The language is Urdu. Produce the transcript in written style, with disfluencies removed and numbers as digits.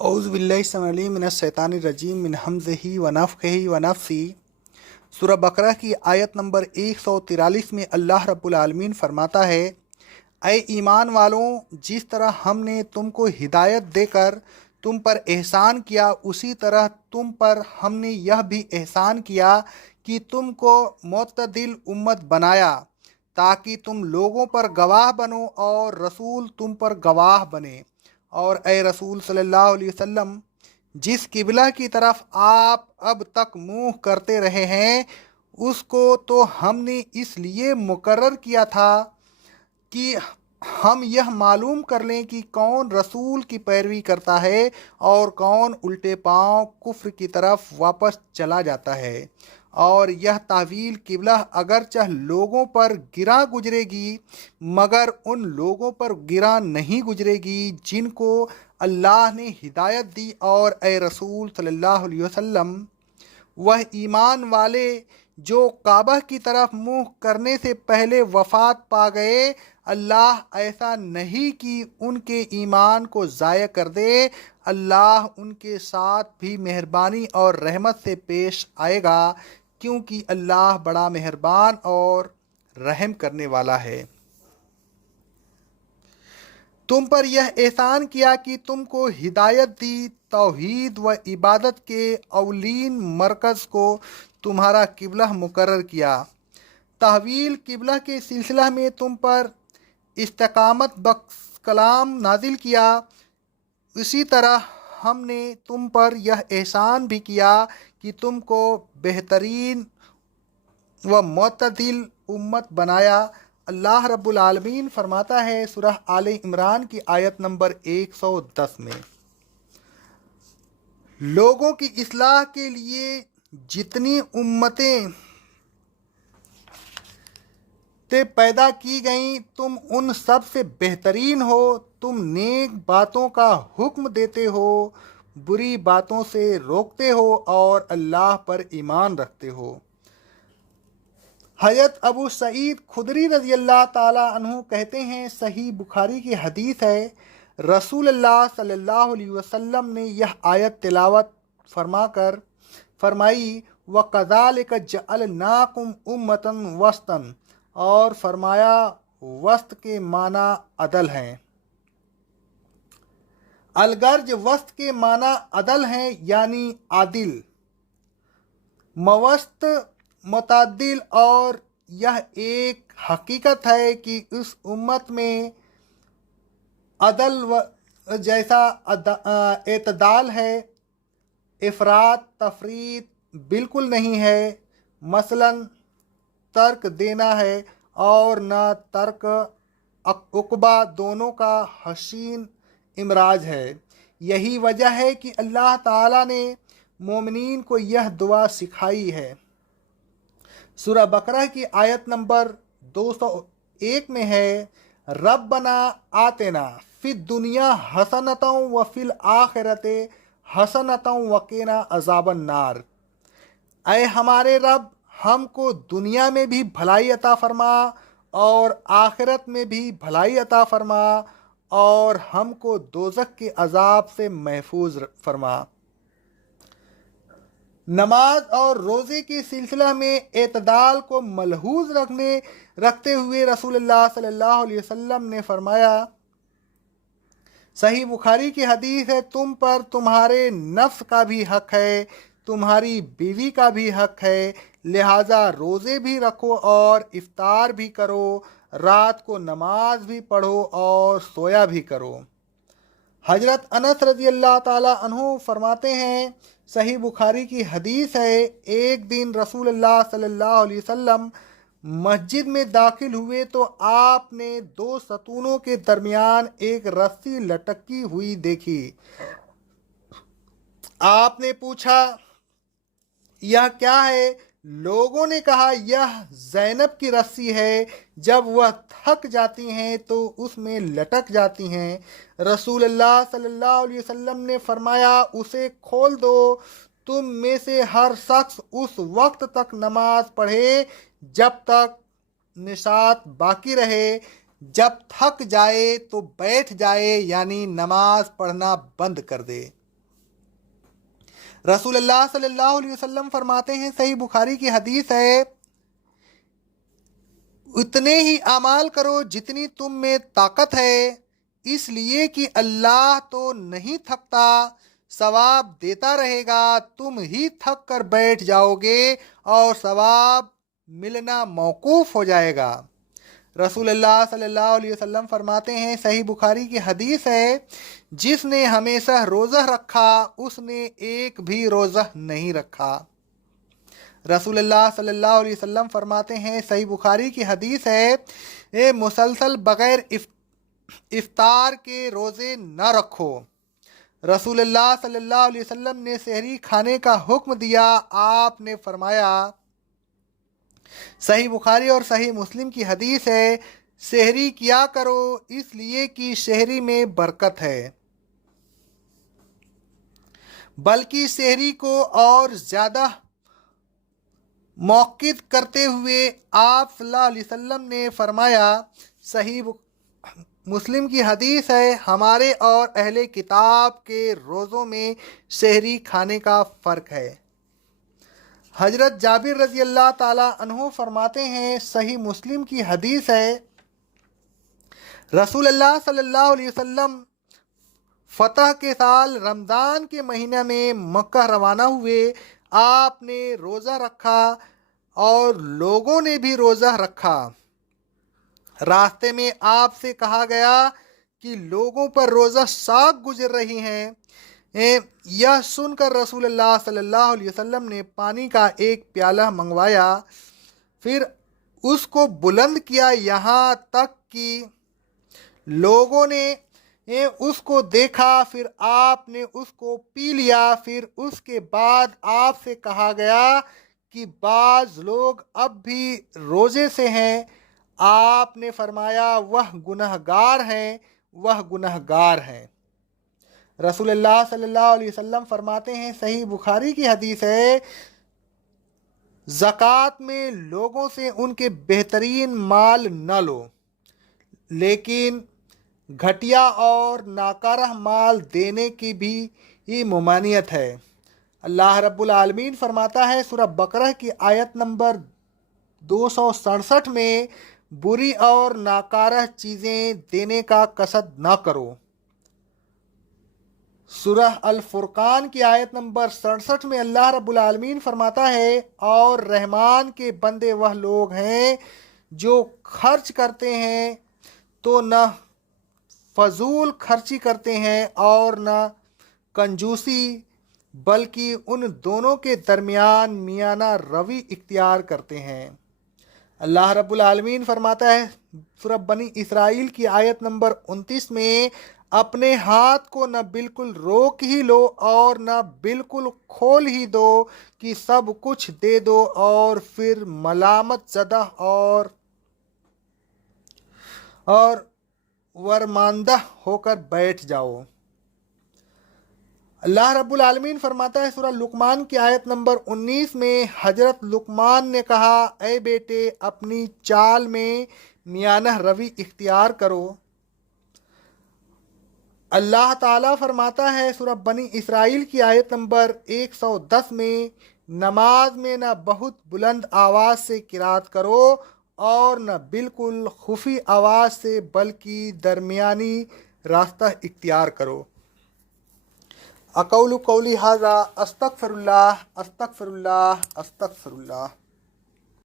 اعوذ باللہ السمیع العلیم من الشیطان الرجیم من ہمزہ ونفخہ ونفثہ۔ سورہ بقرہ کی آیت نمبر 143 میں اللہ رب العالمین فرماتا ہے، اے ایمان والوں، جس طرح ہم نے تم کو ہدایت دے کر تم پر احسان کیا، اسی طرح تم پر ہم نے یہ بھی احسان کیا کہ تم کو معتدل امت بنایا تاکہ تم لوگوں پر گواہ بنو اور رسول تم پر گواہ بنے۔ اور اے رسول صلی اللہ علیہ وسلم، جس قبلہ کی طرف آپ اب تک منہ کرتے رہے ہیں، اس کو تو ہم نے اس لیے مقرر کیا تھا کہ ہم یہ معلوم کر لیں کہ کون رسول کی پیروی کرتا ہے اور کون الٹے پاؤں کفر کی طرف واپس چلا جاتا ہے۔ اور یہ تحویل قبلہ اگرچہ لوگوں پر گراں گزرے گی، مگر ان لوگوں پر گراں نہیں گزرے گی جن کو اللہ نے ہدایت دی۔ اور اے رسول صلی اللہ علیہ وسلم، وہ ایمان والے جو کعبہ کی طرف منہ کرنے سے پہلے وفات پا گئے، اللہ ایسا نہیں کہ ان کے ایمان کو ضائع کر دے، اللہ ان کے ساتھ بھی مہربانی اور رحمت سے پیش آئے گا، کیونکہ اللہ بڑا مہربان اور رحم کرنے والا ہے۔ تم پر یہ احسان کیا کہ تم کو ہدایت دی، توحید و عبادت کے اولین مرکز کو تمہارا قبلہ مقرر کیا، تحویل قبلہ کے سلسلہ میں تم پر استقامت بخش کلام نازل کیا، اسی طرح ہم نے تم پر یہ احسان بھی کیا کہ تم کو بہترین و معتدل امت بنایا۔ اللہ رب العالمین فرماتا ہے سورہ آل عمران کی آیت نمبر 110 میں، لوگوں کی اصلاح کے لیے جتنی امتیں پیدا کی گئیں، تم ان سب سے بہترین ہو، تم نیک باتوں کا حکم دیتے ہو، بری باتوں سے روکتے ہو اور اللہ پر ایمان رکھتے ہو۔ حضرت ابو سعید خدری رضی اللہ تعالیٰ عنہ کہتے ہیں، صحیح بخاری کی حدیث ہے، رسول اللہ صلی اللہ علیہ وسلم نے یہ آیت تلاوت فرما کر فرمائی، وَكَذَلِكَ جَعَلْنَاكُمْ أُمَّةً وَسْطًا، اور فرمایا وسط کے معنی عدل ہیں۔ الغرض وسط کے معنی عدل ہیں، یعنی عادل، موسط متعدل، اور یہ ایک حقیقت ہے کہ اس امت میں عدل جیسا اعتدال ہے، افراط تفریط بالکل نہیں ہے، مثلا ترک دینا ہے اور نہ ترک عقبہ، دونوں کا حسین امراج ہے۔ یہی وجہ ہے کہ اللہ تعالیٰ نے مومنین کو یہ دعا سکھائی ہے۔ سورہ بقرہ کی آیت نمبر 201 میں ہے، ربنا آتنا فی الدنیا حسنۃ وفی الآخرۃ حسنۃ وقنا عذاب النار۔ اے ہمارے رب، ہم کو دنیا میں بھی بھلائی عطا فرما اور آخرت میں بھی بھلائی عطا فرما، اور ہم کو دوزخ کے عذاب سے محفوظ فرما۔ نماز اور روزے کے سلسلہ میں اعتدال کو ملحوظ رکھتے ہوئے رسول اللہ صلی اللہ علیہ وسلم نے فرمایا، صحیح بخاری کی حدیث ہے، تم پر تمہارے نفس کا بھی حق ہے، تمہاری بیوی کا بھی حق ہے، لہٰذا روزے بھی رکھو اور افطار بھی کرو، رات کو نماز بھی پڑھو اور سویا بھی کرو۔ حضرت انس رضی اللہ تعالیٰ عنہ فرماتے ہیں، صحیح بخاری کی حدیث ہے، ایک دن رسول اللہ صلی اللہ علیہ وسلم مسجد میں داخل ہوئے تو آپ نے دو ستونوں کے درمیان ایک رسی لٹکی ہوئی دیکھی۔ آپ نے پوچھا، یہ کیا ہے؟ لوگوں نے کہا، یہ زینب کی رسی ہے، جب وہ تھک جاتی ہیں تو اس میں لٹک جاتی ہیں۔ رسول اللہ صلی اللہ علیہ وسلم نے فرمایا، اسے کھول دو، تم میں سے ہر شخص اس وقت تک نماز پڑھے جب تک نشاط باقی رہے، جب تھک جائے تو بیٹھ جائے، یعنی نماز پڑھنا بند کر دے۔ رسول اللہ صلی اللہ علیہ وسلم فرماتے ہیں، صحیح بخاری کی حدیث ہے، اتنے ہی اعمال کرو جتنی تم میں طاقت ہے، اس لیے کہ اللہ تو نہیں تھکتا، ثواب دیتا رہے گا، تم ہی تھک کر بیٹھ جاؤ گے اور ثواب ملنا موقوف ہو جائے گا۔ رسول اللہ صلی اللہ علیہ وسلم فرماتے ہیں، صحیح بخاری کی حدیث ہے، جس نے ہمیشہ روزہ رکھا اس نے ایک بھی روزہ نہیں رکھا۔ رسول اللہ صلی اللہ علیہ وسلم فرماتے ہیں، صحیح بخاری کی حدیث ہے، اے مسلسل بغیر افطار کے روزے نہ رکھو۔ رسول اللہ صلی اللہ علیہ وسلم نے سحری کھانے کا حکم دیا، آپ نے فرمایا، صحیح بخاری اور صحیح مسلم کی حدیث ہے، سحری کیا کرو اس لیے کہ سحری میں برکت ہے، بلکہ سحری کو اور زیادہ موقت کرتے ہوئے آپ صلی اللہ علیہ وسلم نے فرمایا، صحیح مسلم کی حدیث ہے، ہمارے اور اہل کتاب کے روزوں میں سحری کھانے کا فرق ہے۔ حضرت جابر رضی اللہ تعالیٰ عنہ فرماتے ہیں، صحیح مسلم کی حدیث ہے، رسول اللہ صلی اللہ علیہ وسلم فتح کے سال رمضان کے مہینہ میں مکہ روانہ ہوئے، آپ نے روزہ رکھا اور لوگوں نے بھی روزہ رکھا۔ راستے میں آپ سے کہا گیا کہ لوگوں پر روزہ ساکھ گزر رہی ہیں۔ یہ سن کر رسول اللہ صلی اللہ علیہ وسلم نے پانی کا ایک پیالہ منگوایا، پھر اس کو بلند کیا یہاں تک کہ لوگوں نے اس کو دیکھا، پھر آپ نے اس کو پی لیا۔ پھر اس کے بعد آپ سے کہا گیا کہ بعض لوگ اب بھی روزے سے ہیں، آپ نے فرمایا، وہ گنہگار ہیں، وہ گنہگار ہیں۔ رسول اللہ صلی اللہ علیہ وسلم فرماتے ہیں، صحیح بخاری کی حدیث ہے، زکوٰۃ میں لوگوں سے ان کے بہترین مال نہ لو، لیکن گھٹیا اور ناکارہ مال دینے کی بھی ممانعت ہے۔ اللہ رب العالمین فرماتا ہے سورہ بقرہ کی آیت نمبر 267 میں، بری اور ناکارہ چیزیں دینے کا قصد نہ کرو۔ سورہ الفرقان کی آیت نمبر 67 میں اللہ رب العالمین فرماتا ہے، اور رحمان کے بندے وہ لوگ ہیں جو خرچ کرتے ہیں تو نہ فضول خرچی کرتے ہیں اور نہ کنجوسی، بلکہ ان دونوں کے درمیان میانہ روی اختیار کرتے ہیں۔ اللہ رب العالمین فرماتا ہے سورہ بنی اسرائیل کی آیت نمبر 29 میں، اپنے ہاتھ کو نہ بالکل روک ہی لو اور نہ بالکل کھول ہی دو کہ سب کچھ دے دو اور پھر ملامت زدہ اور ورماندہ ہو کر بیٹھ جاؤ۔ اللہ رب العالمین فرماتا ہے سورہ لقمان کی آیت نمبر 19 میں، حضرت لقمان نے کہا، اے بیٹے، اپنی چال میں میانہ روی اختیار کرو۔ اللہ تعالیٰ فرماتا ہے سورہ بنی اسرائیل کی آیت نمبر 110 میں، نماز میں نہ بہت بلند آواز سے قرات کرو اور نہ بالکل خفی آواز سے، بلکہ درمیانی راستہ اختیار کرو۔ اقول قولی ھذا، استغفر اللہ استغفر اللہ استغفر اللہ۔